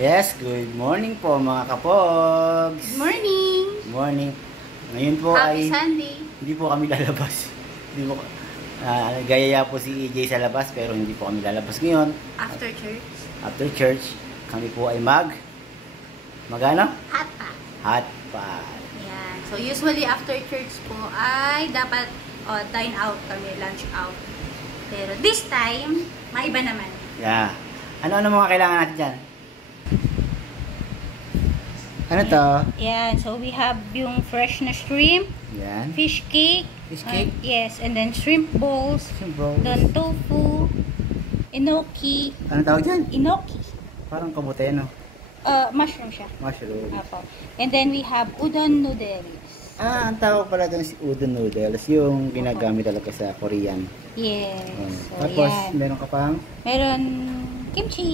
Yes, good morning po mga kapogs. Good morning! Good morning. Ngayon po Happy ay Sunday! hindi po kami lalabas. Hindi po, gayaya po si EJ sa labas pero hindi po kami lalabas ngayon. After church, After church, kami po ay magano? hot pot. Hot pot. Yan. So usually after church po ay dapat dine out kami, lunch out. Pero this time, maiba naman. Yeah. Ano mga kailangan natin dyan? Ano to? Yan. So we have yung fresh na shrimp, Yan. fish cake. Fish cake? Yes. And then shrimp balls. Bro. Then tofu. Enoki. Ano tawag dyan? Enoki. Parang kabuti, no? Mushroom siya. Mushroom. Apo. And then we have udon noodles. Ang tawag pala doon si udon noodles, yung ginagamit talaga sa Korean. Yes. So, Tapos, yan. meron ka pang Meron kimchi.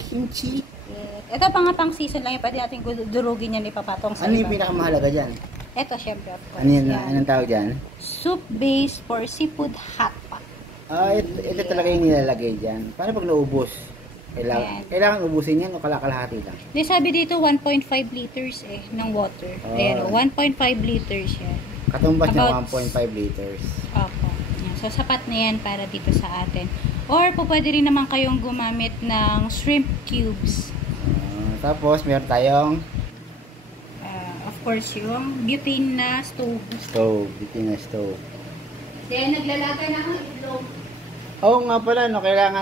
kimchi. Yes. Ito pa nga pang season lang yung pwede natin durugin yan ipapatong sa Ano yung iba. pinakamahalaga dyan? Ito syempre of course. Ano yan? Yan. Anong tawag dyan? Soup base for seafood hot pot. Ito talaga yung nilalagay dyan. Paano pag naubos? Ayan. Kailangan ubusin yan o kalakalahati lang? Di sabi dito 1.5 liters ng water. Oh. Pero 1.5 liters yan. Katumbas niya About 1.5 liters. Opo. Yan. So sapat na yan para dito sa atin. Or po pwede rin naman kayong gumamit ng shrimp cubes. Tapos, meron tayong Of course, yung butane na stove. stove. Bitin na stove. Then, naglalaga na akong itlog. Oo nga pala, no, kailangan